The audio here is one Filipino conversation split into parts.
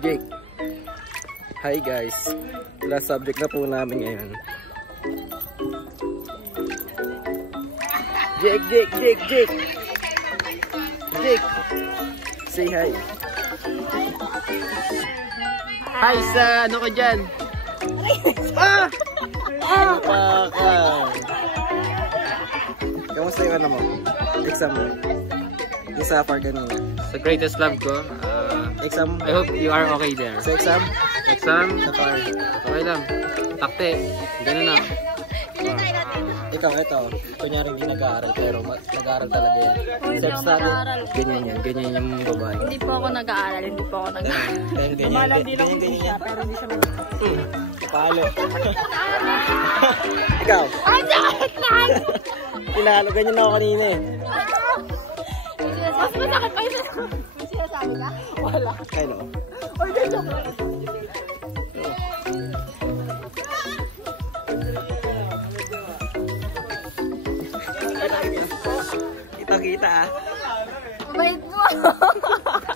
Jake. Hi guys. Last subject na po namin ngayon. Jake. Jake. Say hi. Hi sa ano ka dyan? Kamusta yung ano mo? Exam mo? Yung sa far kanina. The greatest love ko. Exam? I hope you are okay there. Sa exam? Exam? Sa far? Okay lang. Takte. Ganun na. Ikaw, ito. Kunyari hindi nag-aaral pero nag-aaral talaga yan. Self-study. Ganyan yan. Ganyan yung babae. Hindi po ako nag-aaral. Ganyan. Ganyan. Pero hindi siya Palo. Ikaw? Ay, sakit lang! Pinalo. Ganyan ako kanina eh. Mas masakit pa yun. Sinasabi ka? Wala. Kaya Ay, ganyan ko. Kita ah. Mabait mo.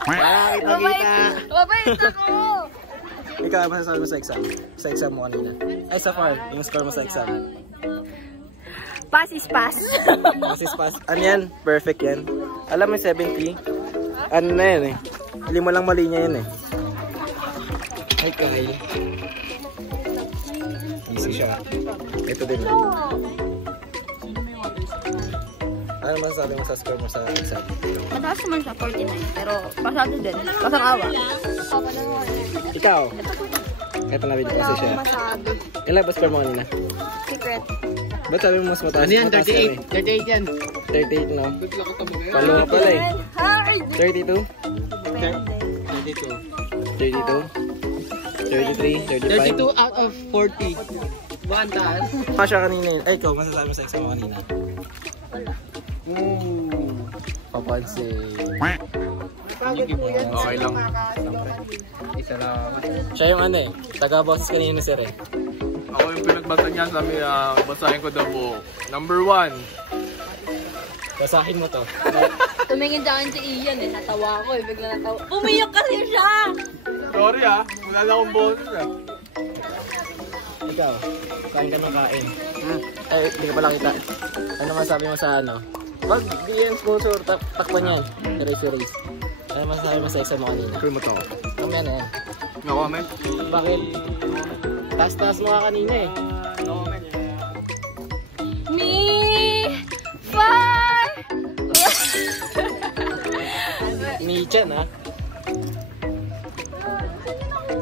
Kita. Mabait ako. Ikaw, masasabi mo sa exam? Sa exam mo kanina? Ay, sa far. Yung score mo sa exam? Pass is pass. Pass is pass. Ano yan? Perfect yan. Alam mo 70? Ano na yan eh? Hindi mo lang mali niya yan eh. Hi, Kai. Easy siya. Ito din. Ano masasabi mo sa score mo sa exam? Mataas naman siya, 49. Pero pasado din. Pasang awa. Ikaw? Ito na video kasi siya. Masabi. Ilan ba score mo kanina? Secret. Ba't sabi mo mas mataas? Ano yan? Mataas 38. 38 yan. 38 no? Palo pala eh. Hi! 32? 32? 33? 35? 32 out of 40. Bukan taas. Pasya kanina yun. Ay, ikaw, masasabi mo sa exam mo kanina? Papansin. Okay lang. Isa lang. Siya yung ano eh. Taga-boses kanina ni Sir eh. Ako yung pinagbasa niya, sabi basahin ko daw po. Number 1. Basahin mo to. Tumingin sa akin si Ian eh. Natawa ako eh. Bigla natawa. Umiyak kasi siya! Sorry wala na akong boses Ikaw, kain ka ng kain. Ay, hindi ka pala kita. Ano masasabi mo sa ano? Wag, DM sponsor, takpan yan. Erase. Ano masasabi mo sa exam mo kanina? Kaya mo to. Mamaya na yan. No comment? Bakit? Taas-taas mo ka kanina eh. No comment. Me! Far! Michan ha?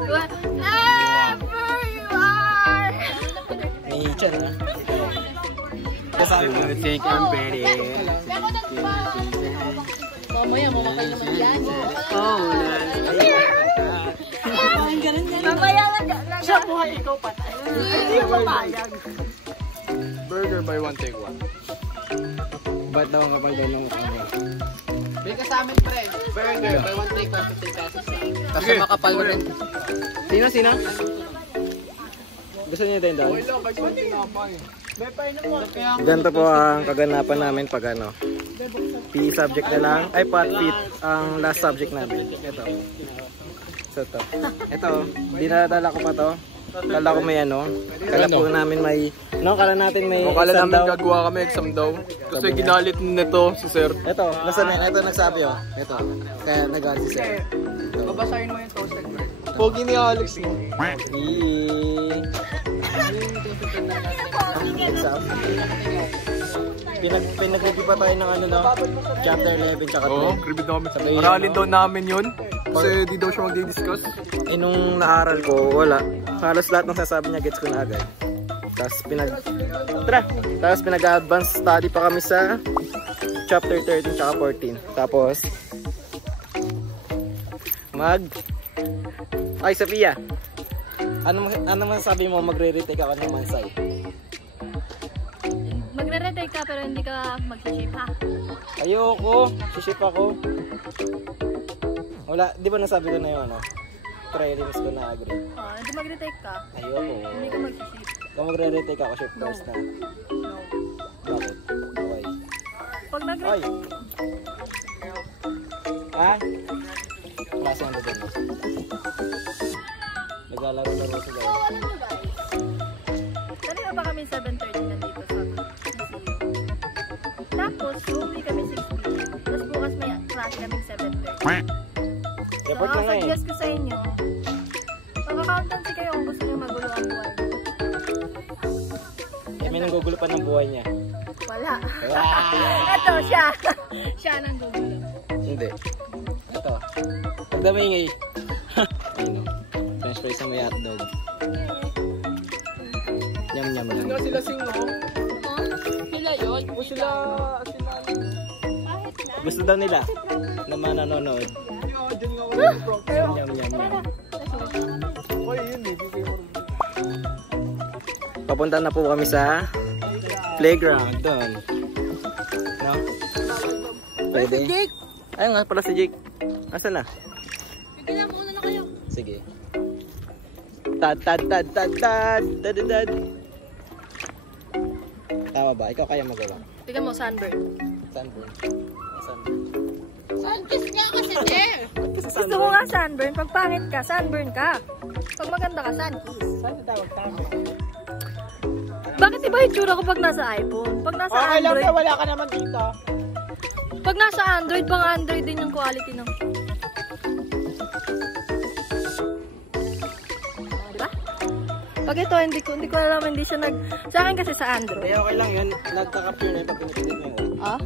Wherever you are! Michan ha? Kasabi mo. Think I'm pretty. Mamaya, mamakal naman yan. Mamaya Siya buhay, ikaw patay. Hindi ko papayag. Burger by one take one. Ba't daw ang kapag doon ng ano? May kasama pre. Burger. By one take 150 pesos. Kasi makapal mo rin. Sino? Gusto niyo din doon? Wala, by one take one. Ganito po ang kaganapan namin pag ano. PE subject na lang. Ay, fit ang last subject namin. Ito. So, ito. Ito. Dinadala ko pa to. Kala ko may ano. Kala po namin may... No, kala natin may Kala exam namin daw. gagawa kami exam daw. Kasi ginalit nito si sir. Ito. Nasa na. Ito nagsabi oh. Ito. Kaya nag-alit si sir. Babasahin mo yung toasted bread. Pogi ni Alex mo. Exam. Pinag-review pa tayo ng ano no? Chapter 11 tsaka 12. Oo, kribid na kami. Aralin daw namin yun. Kasi di daw siya magdi-discuss. Eh nung naaral ko, wala. Halos lahat ng sasabi niya gets ko na agad. Tapos pinag-advance study pa kami sa chapter 13 tsaka 14. Tapos Ay, Sophia. Ano masasabi mo magre-retake ako ng Mansay? Magre-retake ka pero hindi ka mag-ship ha? Ayoko. Siship ako. Wala, di ba nasabi ko na yun ano? Prelims ko na agree. Hindi mag-retake ka. Ayoko. Hindi ka mag-ship. Kung magre-retake ako, shift course na. No. Bakit? Okay. Pag Ay! nag-retake. Ha? Klase ang doon. Naglalaro-laro sila. So, alam mo guys, kanina pa kami 7:30 nandito sa PCU. Tapos, uuwi kami 6 p.m. Tapos bukas may class kami 7:30. So, Report na ang nga eh. suggest ko sa inyo, mag-accountancy kayo kung gusto nyo magulo ang buhay. May nanggugulo pa ng buhay niya. Wala. Ah! Ito, siya. Siya nang gugulo. Hindi. Ito. Pagdamay ayun o. French fries na may hotdog. Yum yum Sino yum. sila sing, no? Sila yun. O sila... Gusto daw nila na mananonood. Diyan nga wala yung bro. Yum yum yum yum. Oy, yun eh. Di kayo Papunta na po kami sa playground doon. No? Pwede? Jake! Ayun nga pala si Jake. Asan na? Bigyan muna na kayo. Sige. Tad tad tad tad tad tad tad. Tama ba? Ikaw kaya magawa? Tignan mo, sunburn. Sunburn. Sunburn. Sunkiss niya kasi, eh! Kasi Gusto mo nga sunburn. Pag pangit ka, sunburn ka. Pag maganda ka, sunkiss. Saan sa tawag tama? Bakit iba yung tsura ko pag nasa iPhone? Pag nasa Okay lang Android, na wala ka naman dito. pag nasa Android, pang Android din yung quality ng... Diba? Pag ito, hindi ko alam, hindi siya nag... Sa akin kasi sa Android. Kaya okay lang yun. Nagka-capture na yun pag pinipilit mo yun. Ah?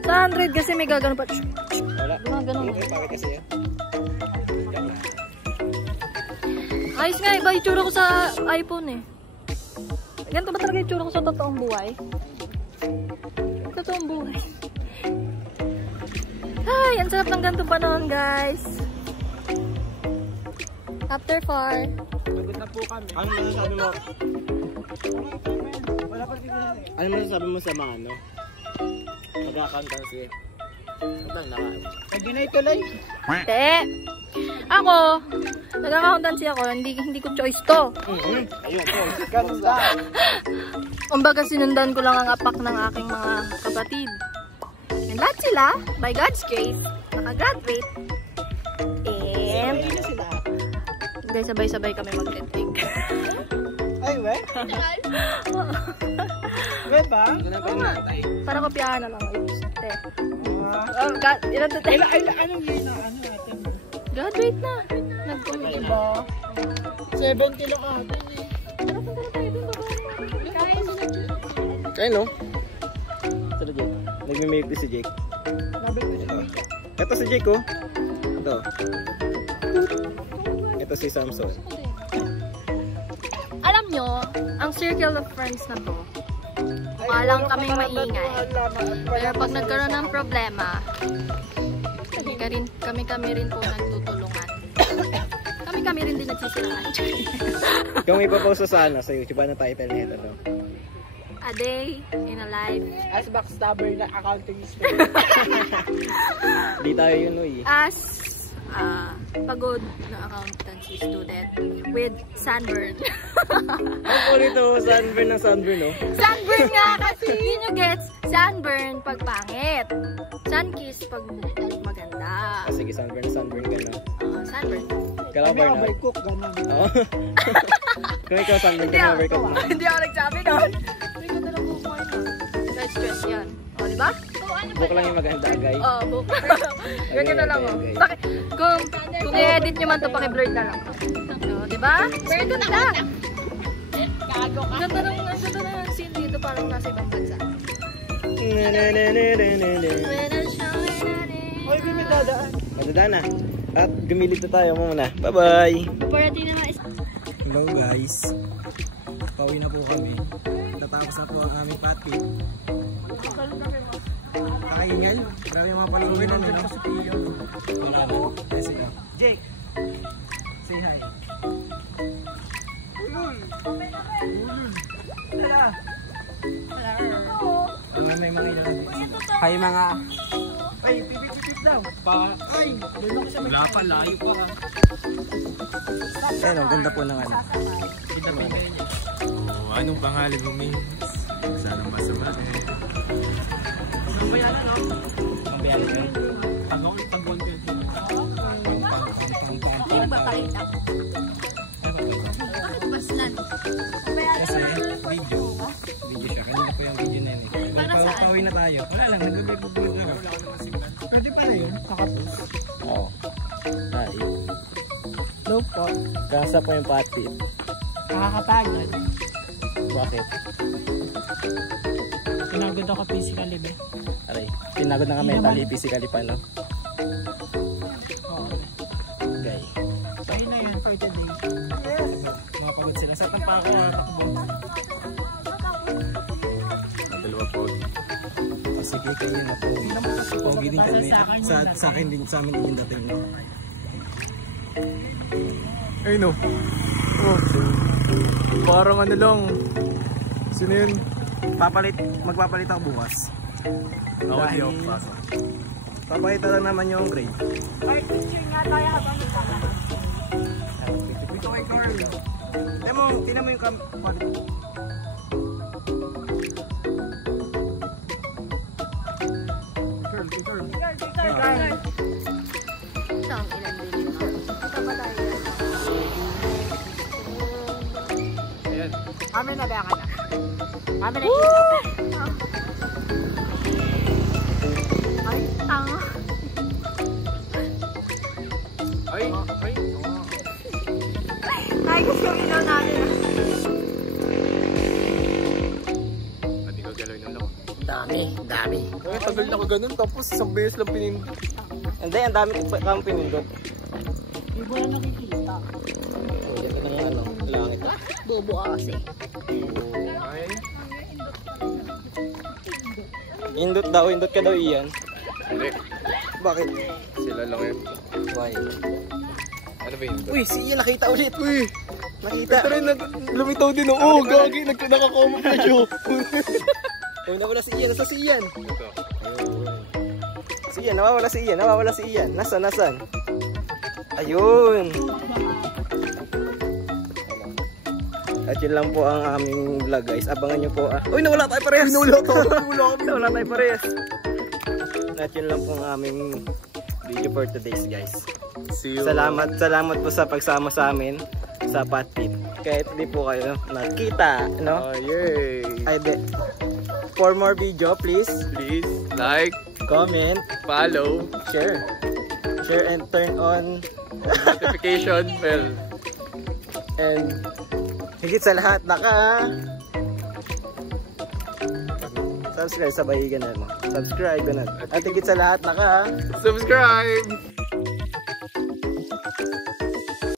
Sa Android kasi may gagano pa. Wala. Gumagano. Okay, bakit kasi yun? Yan na. Ayos nga, iba yung tsura ko sa iPhone eh. Ganito ba talaga yung tsura ko sa totoong buhay? Totoong buhay. Ay, ang sarap ng ganitong panahon, guys. After 4. Pagod na po kami. Ano masasabi mo? Wala pa tingnan eh. Ano masasabi mo sa mga ano? Mag-accountancy. Ito na nga. Pwede na ituloy. Te! Ako, nag-accountancy ako, hindi ko choice to. Ayun po. Ganda. Kumbaga sinundan ko lang ang apak ng aking mga kapatid. And lahat sila, by God's grace, nakagraduate. And, Hindi na sila. guys, sabay-sabay kami mag-retake. Ay, we? We ba? Ganun pa rin natay. Para kopyahan na lang. Te. Ah. Oh, God, ilan to, te? Anong year na ano natin? Graduate na. Nag-commute. Diba? 70 lang natin eh. Ano pa tayo dun, baba? Kaya no? Ito Jake. Nagme-make si Jake. Sabi ko Ito. Ito si Jake oh. Ito. Ito si Samson. Alam nyo, ang circle of friends na to, walang kaming maingay. Pero pag nagkaroon ng problema, kami rin po nagtutulungan. Kami rin din nagsisiraan. Kung may papost sa ano, sa YouTube, ano title nito no? A day in a life. As backstabber na accounting student. Di tayo yun no eh. As pagod na accountancy student with sunburn. Ang ulit oh, sunburn ng sunburn no? Sunburn nga kasi! Hindi nyo gets? Sunburn pag pangit. Sunkiss pag maganda. Ah, sige, sunburn ka no? Sunburn. Kalabar Kami na. overcook, gano'n. Oo. Kung ikaw sunburn ka na, overcut mo. Hindi ako nagsabi nun. Hindi ko talagang kukuha na. Let's stress yan. O, diba? Book lang yung maganda, guy. Oo, book. Ganyan na lang o. Kung i-edit nyo man ito, paki-blurred na lang. O, diba? Very good na. Gago ka. Ganda ng scene dito, parang nasa ibang bansa. Oy, may dadaan. Madada na. At gumilid na tayo muna. Bye-bye! Parating naman is... Hello guys. Pauwi na po kami. Natapos na po ang aming patpit. Nakaingal. Grabe yung mga palungan na no? Wala na. Yes, ito. Jake! Say hi. May mga ilan. Hi mga... Ay, pipit-pipit daw. Ay, doon ako sa may... Wala pa, layo pa ka. Ayun, ang ganda po ng ano. Oh, anong pangalan mo, Mins? Sana masama eh. Ang bayanan, no? Ang biyahe ko. Tanggol ko yun. Ano ba kayo? Pauwi na tayo. Wala lang, nag-bibig-bibig lang. Pwede pala yun, kakapos. Oo. Ay. No po. Kasa po yung pati. Nakakapagod. Bakit? Pinagod ako physically ba? Aray, pinagod na ka mentally, physically pa, no? Oo. Okay. Ayun na yun for today. Makapagod sila. Saan pa ako takbo? Dalawa po. Sige, kayo na po. Pogi din kami. Sa akin din, sa amin din dating, no? Ay no. Oh. Parang ano lang. Sino yun? Magpapalit ako bukas. Ako Dahil- di ako pasok. Papakita lang naman yung grade. Ay, picture nga tayo habang nagpapakot. Okay, Carl. Tingnan mo yung Tang ilan din mo. Ito ba tayo? Ayan. Kami na ba ka na? Kami na kita. Ay, tanga. Ay. Ay. Ay, gusto yung ilaw natin. Hindi ko galawin ng lako. dami. Ay, tagal na ka ganun. Tapos isang beses lang pinindot. Hindi, ang dami kang pinindot. Hindi mo na nakikita. Diyan ka ng ano, langit. Bobo ka kasi. Ay. Indot ka daw iyan. Hindi. Bakit? Sila lang yun. Why? Ano ba yun? Uy, si Ian nakita ulit. Uy, nakita. Ito rin, lumitaw din. Oo, gagi. Nakakomment na siya. Uy, nawala si Ian. Nasa si Ian? Ito. Si Ian, nawawala si Ian. Nasaan? Ayun. At yun lang po ang aming vlog, guys. Abangan nyo po. Uy, nawala tayo parehas. Nawala tayo parehas. At yun lang po ang aming video for today's, guys. See you. Salamat po sa pagsama sa amin sa Patpit. Kahit hindi po kayo nakita, no? Yay. Ay, for more video, please Please like, comment, follow, share and turn on notification bell. and higit sa lahat subscribe, sabay ganun mo. Subscribe, ganun. At higit sa lahat Subscribe!